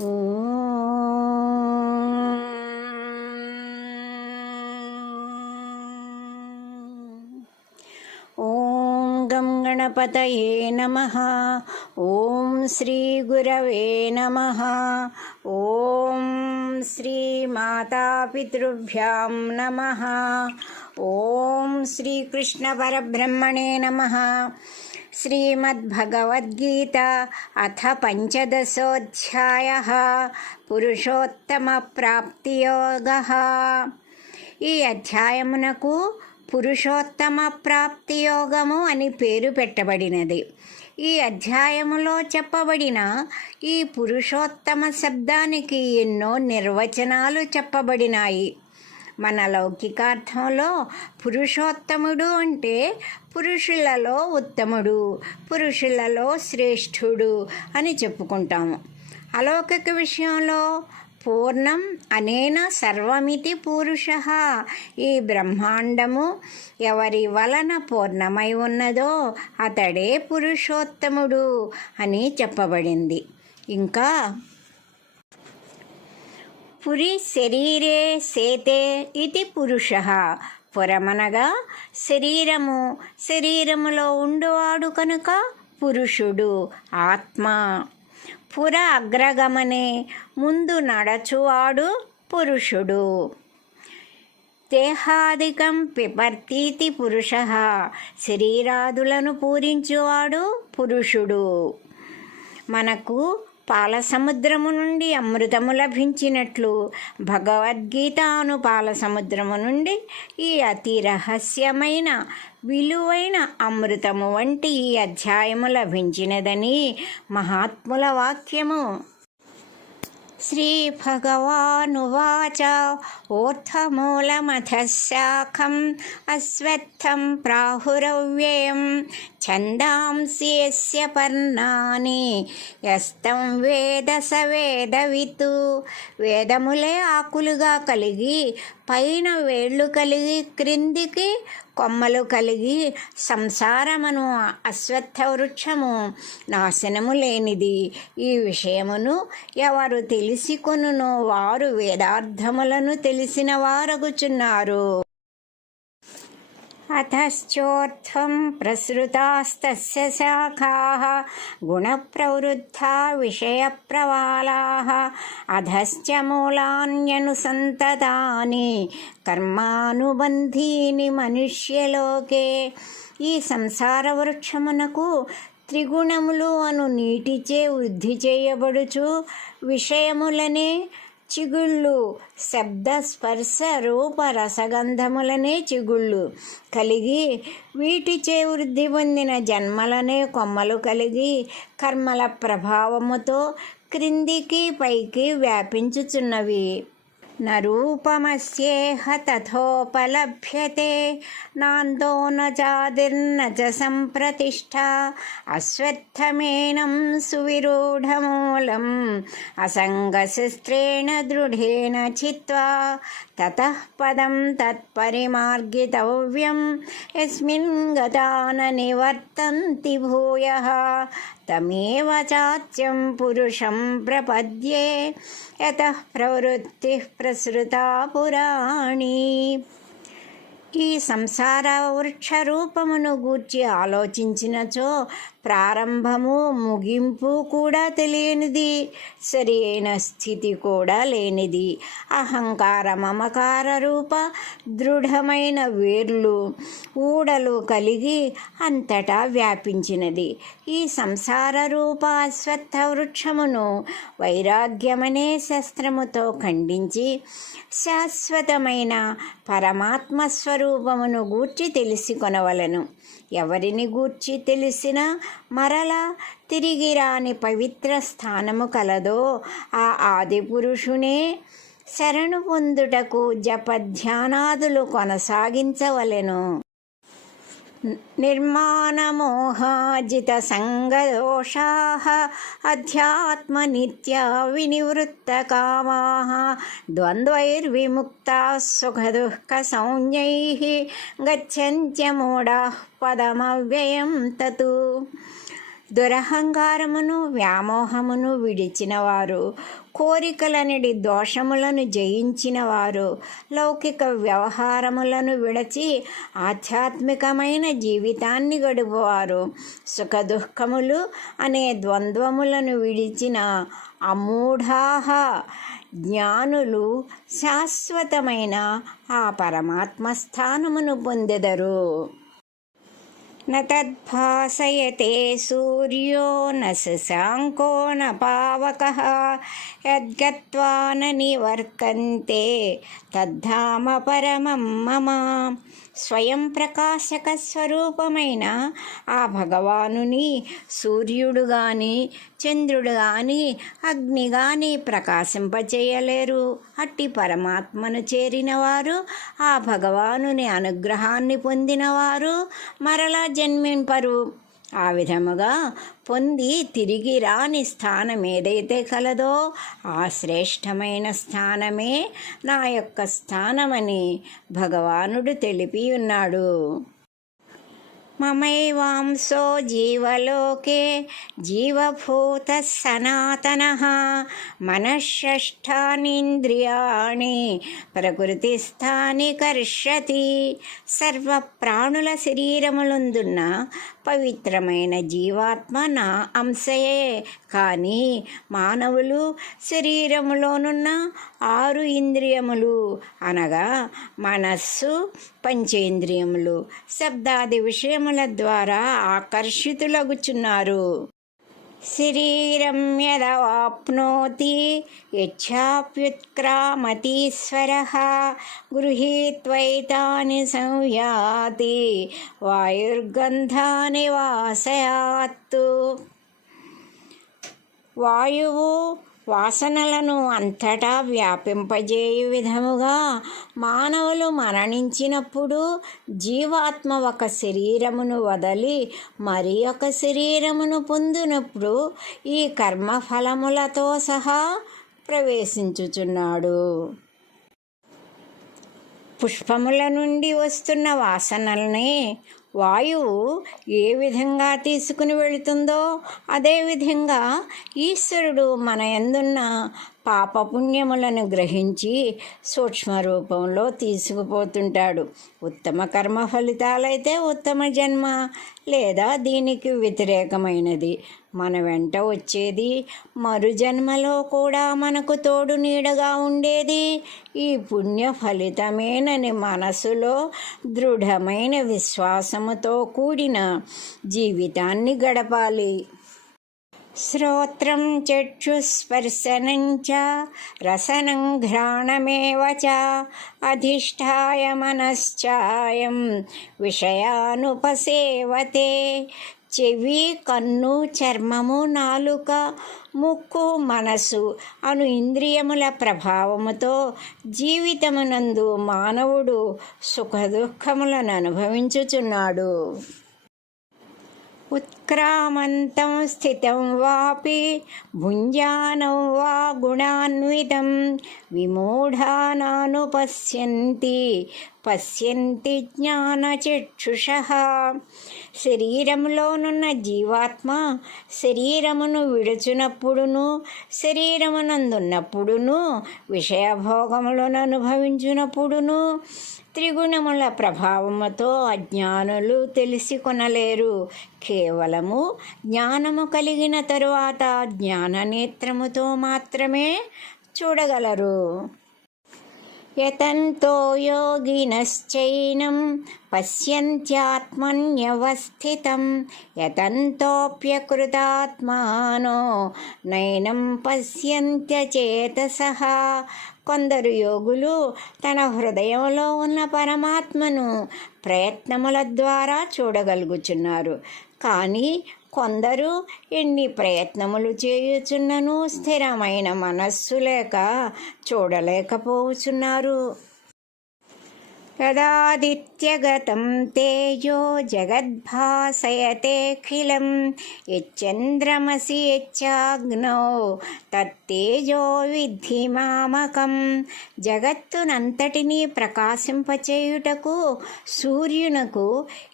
ॐ गं गणपतये नमः। ॐ श्रीगुरवे नमः। ॐ श्रीमातापितृभ्यां नमः ఓం శ్రీకృష్ణ పరబ్రహ్మణే నమ. శ్రీమద్భగవద్గీత అథ పంచదశోధ్యాయ. పురుషోత్తమ ప్రాప్తియోగ. ఈ అధ్యాయమునకు పురుషోత్తమ ప్రాప్తి యోగము అని పేరు పెట్టబడినది. ఈ అధ్యాయములో చెప్పబడిన ఈ పురుషోత్తమ శబ్దానికి ఎన్నో నిర్వచనాలు చెప్పబడినాయి. మన లౌకికార్థంలో పురుషోత్తముడు అంటే పురుషులలో ఉత్తముడు పురుషులలో శ్రేష్ఠుడు అని చెప్పుకుంటాము. అలౌకిక విషయంలో పూర్ణం అనేన సర్వమితి పురుష. ఈ బ్రహ్మాండము ఎవరి వలన పూర్ణమై ఉన్నదో అతడే పురుషోత్తముడు అని చెప్పబడింది. ఇంకా పురి శరీరే సేతే ఇది పురుష. పురమనగా శరీరము శరీరములో ఉండువాడు కనుక పురుషుడు ఆత్మ. పుర అగ్రగమనే ముందు నడచువాడు పురుషుడు. దేహాదికం పిపర్తీతి పురుష. శరీరాదులను పూరించువాడు పురుషుడు. మనకు పాల సముద్రము నుండి అమృతము లభించినట్లు భగవద్గీత అను పాల సముద్రము నుండి ఈ అతి రహస్యమైన విలువైన అమృతము వంటి ఈ అధ్యాయము లభించినదని మహాత్ముల వాక్యము. श्रीभगवानुवाच ऊर्ध्वमूलमथ शाखम् अश्वत्थं प्राहुरव्ययं छन्दांसि यस्य पर्णानि యస్తం వేద స వేదవితు వేదములే ఆకులుగా కలిగి పైన వేళ్ళు కలిగి క్రిందికి కొమ్మలు కలిగి సంసారమును అశ్వత్థ వృక్షము నాశనము లేనిది. ఈ విషయమును ఎవరు తెలిసి కొనునో వారు వేదార్థములను తెలిసిన వారగుచున్నారు. అథశ్చోర్థం ప్రసృతాస్తస్య శాఖా గుణప్రవృద్ధా విషయప్రవాళాः అధశ్చ మూలాన్యనుసంతతాని కర్మానుబంధీని మనుష్యలోకే ఈ సంసార వృక్షమునకు త్రిగుణములు అను నీటిచే వృద్ధి చేయబడుచు విషయములనే చిగుళ్ళు శబ్ద స్పర్శ రూప రసగంధములనే చిగుళ్ళు కలిగి వీటిచే వృద్ధి పొందిన జన్మలనే కొమ్మలు కలిగి కర్మల ప్రభావముతో క్రిందికి పైకి వ్యాపించుచున్నవి. न रूपमस्येह तथोपलभ्यते नान्दो न चादिर्न च सम्प्रतिष्ठा अश्वत्थमेनं सुविरूढमूलम् असङ्गशस्त्रेण दृढेन चित्वा ततः पदं तत्परिमार्गितव्यं यस्मिन् गता न निवर्तन्ति भूयः తమేవ చాత్యం పురుషం ప్రపద్యే యత ప్రవృత్తి ప్రసృతా పురాణి ఈ సంసార వృక్ష రూపమును గూర్చి ఆలోచించినచో ప్రారంభము ముగింపు కూడా తెలియనిది సరి అయిన స్థితి కూడా లేనిది. అహంకార మమకార రూప దృఢమైన వేర్లు ఊడలు కలిగి అంతటా వ్యాపించినది. ఈ సంసార రూప అశ్వత్థ వృక్షమును వైరాగ్యమనే శస్త్రముతో ఖండించి శాశ్వతమైన పరమాత్మ స్వరూపమును గూర్చి తెలిసి కొనవలను ఎవరిని గూర్చి తెలిసినా మరలా తిరిగి రాని పవిత్ర స్థానము కలదో ఆ ఆది పురుషునే శరణు పొందుటకు జపధ్యానాదులు కొనసాగించవలెను. निर्माणमोहाजितसङ्गदोषाः अध्यात्मनित्या विनिवृत्तकामाः द्वन्द्वैर्विमुक्ताः सुखदुःखसंज्ञैः गच्छन्त्यमूढाः पदमव्ययं तत् దురహంకారమును వ్యామోహమును విడిచినవారు. కోరికలనిడి దోషములను జయించినవారు. లౌకిక వ్యవహారములను విడచి ఆధ్యాత్మికమైన జీవితాన్ని గడుపువారు. సుఖదుఖములు అనే ద్వంద్వములను విడిచిన అమూఢాహ జ్ఞానులు శాశ్వతమైన ఆ పరమాత్మ స్థానమును పొందెదరు. न तद्भासयते सूर्यो न शशाङ्को न पावकः यद्गत्वा न निवर्तन्ते तद्धाम परमं मम స్వయం ప్రకాశక స్వరూపమైన ఆ భగవానుని సూర్యుడు గాని చంద్రుడు గాని అగ్ని గాని ప్రకాశింపచేయలేరు. అట్టి పరమాత్మను చేరినవారు ఆ భగవానుని అనుగ్రహాన్ని పొందినవారు మరలా జన్మింపరు. ఆ విధముగా పొంది తిరిగి రాని స్థానం ఏదైతే కలదో ఆ శ్రేష్టమైన స్థానమే నా యొక్క స్థానమని భగవానుడు తెలిపి ఉన్నాడు. మమైవాంసో జీవలోకే జీవభూత సనాతన మనషష్టానింద్రియాణి ప్రకృతిస్థాని కర్షతి సర్వ ప్రాణుల శరీరములందున్న పవిత్రమైన జీవాత్మ నా అంశయే. కానీ మానవులు శరీరములోనున్న ఆరు ఇంద్రియములు అనగా మనస్సు పంచేంద్రియములు శబ్దాది విషయముల ద్వారా ఆకర్షితులగుచున్నారు. शरीरं यदवाप्नोति यच्छाप्युत्क्रामतीश्वरः। गृहीत्वैतानि संयाति वायुर्गन्धानि वासयात्तु। वायुः వాసనలను అంతటా వ్యాపింపజేయు విధముగా మానవులు మరణించినప్పుడు జీవాత్మ ఒక శరీరమును వదలి మరి ఒక శరీరమును పొందినప్పుడు ఈ కర్మఫలములతో సహా ప్రవేశించుచున్నాడు. పుష్పముల నుండి వస్తున్న వాసనల్ని వాయువు ఏ విధంగా తీసుకుని వెళుతుందో అదేవిధంగా ఈశ్వరుడు మన ఎందున్న పాపపుణ్యములను గ్రహించి సూక్ష్మ రూపంలో తీసుకుపోతుంటాడు. ఉత్తమ కర్మ ఫలితాలైతే ఉత్తమ జన్మ లేదా దీనికి వ్యతిరేకమైనది. మన వెంట వచ్చేది మరు జన్మలో కూడా మనకు తోడు నీడగా ఉండేది. ఈ పుణ్య ఫలితమేనని మనసులో దృఢమైన విశ్వాసముతో కూడిన జీవితాన్ని గడపాలి. శ్రోత్రం చక్షుస్పర్శనం చ రసనం ఘ్రాణమేవ చ అధిష్టాయ మనశ్చాయం విషయానుపసేవతే. చెవి కన్ను చర్మము నాలుక ముక్కు మనసు అను ఇంద్రియముల ప్రభావముతో జీవితమునందు మానవుడు సుఖదుఖములను అనుభవించుచున్నాడు. ఉత్క్రామంతం స్థితం వాపి భుంజానం వా గుణాన్వితం విమూఢానానుపశ్యంతి పశ్యంతి జ్ఞానచక్షుష. శరీరంలోనున్న జీవాత్మ శరీరమును విడుచునప్పుడును శరీరమునందున్నప్పుడును విషయభోగములను అనుభవించినప్పుడును త్రిగుణముల ప్రభావముతో అజ్ఞానులు తెలిసి కొనలేరు కేవలము జ్ఞానము కలిగిన తరువాత జ్ఞాననేత్రముతో మాత్రమే చూడగలరు. యతంతో యోగినశ్చైనం పశ్యంత్యాత్మన్యవస్థితం యతంతోప్యకృతాత్మానో నయనం పశ్యంత్యచేతస కొందరు యోగులు తన హృదయంలో ఉన్న పరమాత్మను ప్రయత్నముల ద్వారా చూడగలుగుచున్నారు. కానీ కొందరు ఎన్ని ప్రయత్నములు చేయుచున్నను స్థిరమైన మనస్సు లేక చూడలేకపోతున్నారు కదాదిత్యగతం తేజో జగద్భాసయతేఖిలం యచ్చంద్రమసి యచ్చాగ్నో తత్తేజో విద్ధి మామకం జగత్తునంతటినీ ప్రకాశింపచేయుటకు సూర్యునకు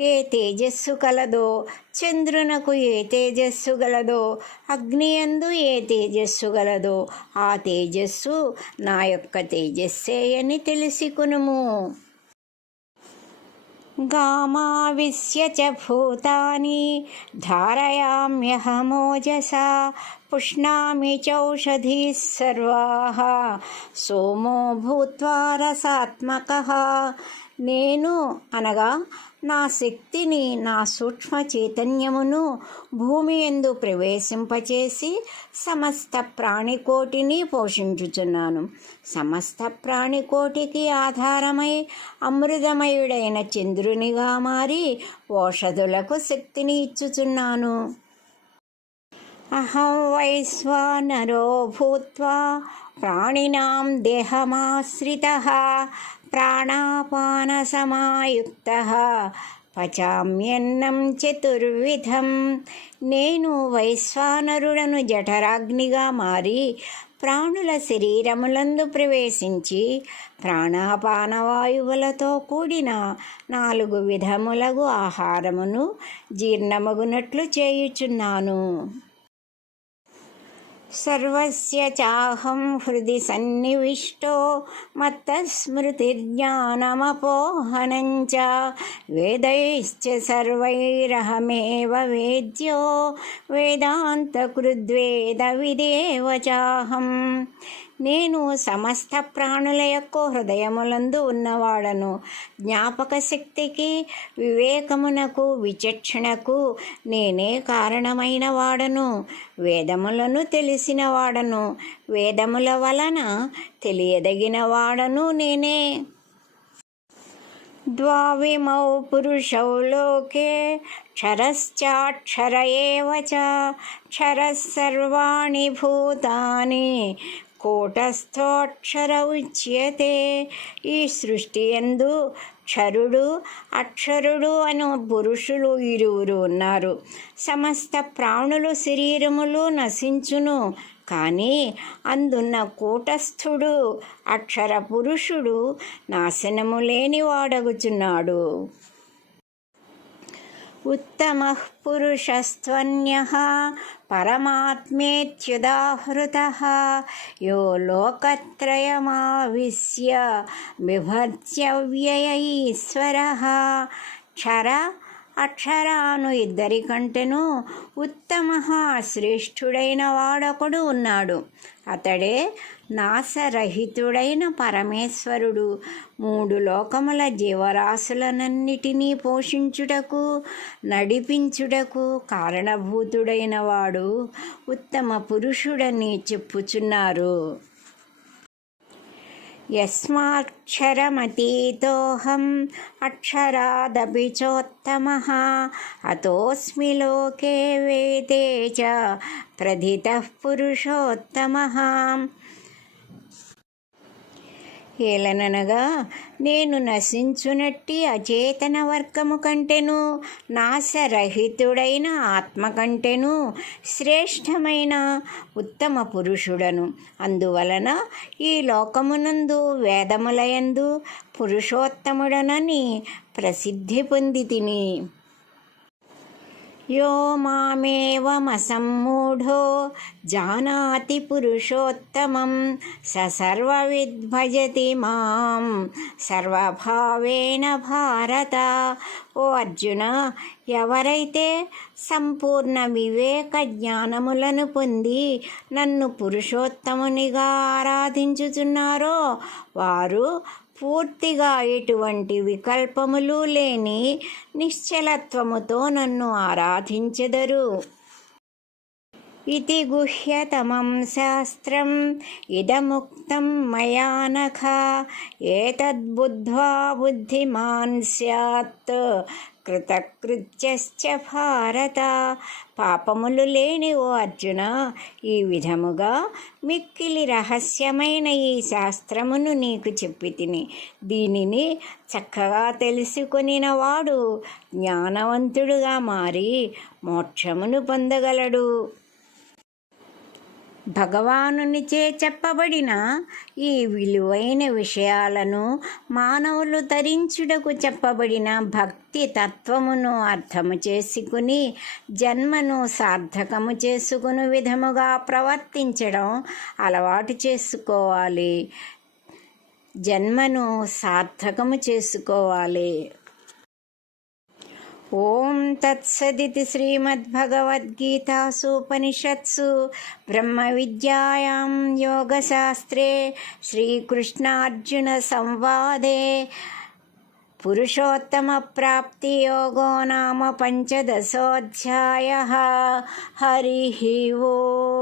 ఏ తేజస్సు కలదో చంద్రునకు ఏ తేజస్సు గలదో అగ్నియందు ఏ తేజస్సు గలదో ఆ తేజస్సు నా యొక్క తేజస్సే అని తెలుసుకునుము। गामाविश्य च भूतानि। धारयाम्यहमोजसा पुष्णामि चौषधीः सर्वाः। सोमो भूत्वा रसात्मकः। నేను అనగా నా శక్తిని నా సూక్ష్మ చైతన్యమును భూమి ఎందు ప్రవేశింపచేసి సమస్త ప్రాణికోటిని పోషించుచున్నాను. సమస్త ప్రాణికోటికి ఆధారమై అమృతమయుడైన చంద్రునిగా మారి ఓషధులకు శక్తిని ఇచ్చుచున్నాను. అహం వైశ్వానరో భూత్వా ప్రాణినాం దేహమాశ్రితः ప్రాణాపానసమాయుక్తः. పచామ్యన్నం చతుర్విధం. నేను వైశ్వానరుడను జఠరాగ్నిగా మారి ప్రాణుల శరీరములందు ప్రవేశించి ప్రాణాపానవాయువులతో కూడిన నాలుగు విధములగు ఆహారమును జీర్ణమగునట్లు చేయుచున్నాను. సర్వస్య చాహం హృది సన్నివిష్టో మత్తస్మృతిర్జ్ఞానమపోహనం చ వేదైశ్చ సర్వైరహమేవ వేద్యో వేదాంతకృద్వేద విదేవ చాహం నేను సమస్త ప్రాణుల యొక్క హృదయములందు ఉన్నవాడను జ్ఞాపక శక్తికి వివేకమునకు విచక్షణకు నేనే కారణమైన వాడను వేదములను తెలిసిన వాడను వేదముల వలన తెలియదగిన వాడను నేనే द्वाविमौ पुरुषौ लोके क्षरश्चाक्षर एव च क्षरः सर्वाणि भूतानि కూటస్థోక్షర ఉచ్యతే ఈ సృష్టి ఎందు క్షరుడు అక్షరుడు అను పురుషులు ఇరువురు ఉన్నారు. సమస్త ప్రాణులు శరీరములు నశించును. కానీ అందున్న కూటస్థుడు అక్షర పురుషుడు నాశనము లేని వాడగుచున్నాడు. उत्तमः पुरुषस्त्वन्यः परमात्मेत्युदाहृतः। यो लोकत्रयमाविश्य बिभर्त्य ईश्वरः क्षर అక్షరాను ఇద్దరి కంటెను ఉత్తమ శ్రేష్ఠుడైన వాడొకడు ఉన్నాడు. అతడే నాశరహితుడైన పరమేశ్వరుడు. మూడు లోకముల జీవరాశులనన్నిటినీ పోషించుటకు నడిపించుటకు కారణభూతుడైన వాడు ఉత్తమ పురుషుడని చెప్పుచున్నారు. यस्माक्षरमतीतोऽहम् अक्षरादपि चोत्तमः। अतोऽस्मि लोके वेदे च प्रथितः पुरुषोत्तमः। ఏలననగా నేను నశించునట్టి అచేతన వర్గము కంటెను నాశరహితుడైన ఆత్మ కంటెను శ్రేష్టమైన ఉత్తమ పురుషుడను. అందువలన ఈ లోకమునందు వేదములయందు పురుషోత్తముడనని ప్రసిద్ధి పొంది తిని यो मामेवमसम्मूढो जानाति पुरुषोत्तमं स सर्वविद्भजति మాం సర్వభావేన భారత ఓ అర్జున ఎవరైతే సంపూర్ణ వివేక జ్ఞానములను పొంది నన్ను పురుషోత్తమునిగా ఆరాధించుచున్నారో వారు పూర్తిగా ఎటువంటి వికల్పములు లేని నిశ్చలత్వముతో నన్ను ఆరాధించెదరు. इति गुह्यतमं शास्त्रम् इदमुक्तं मया नख एतद्बुद्ध्वा बुद्धिमान् स्यात् కృతకృత్యశ్చ భారత పాపములు లేని ఓ అర్జున ఈ విధముగా మిక్కిలి రహస్యమైన ఈ శాస్త్రమును నీకు చెప్పి తిని దీనిని చక్కగా తెలుసుకొనిన వాడు జ్ఞానవంతుడుగా మారి మోక్షమును పొందగలడు భగవానునిచే చెప్పబడిన ఈ విలువైన విషయాలను మానవులు తరించుటకు చెప్పబడిన భక్తి తత్వమును అర్థము చేసుకుని జన్మను సార్థకము చేసుకుని విధముగా ప్రవర్తించడం అలవాటు చేసుకోవాలి. జన్మను సార్థకము చేసుకోవాలి. ॐ तत्सदिति श्रीमद्भगवद्गीतासूपनिषत्सु ब्रह्मविद्यायां योगशास्त्रे श्रीकृष्णार्जुनसंवादे पुरुषोत्तमप्राप्तियोगो नाम पञ्चदशोऽध्यायः। हरिः ओ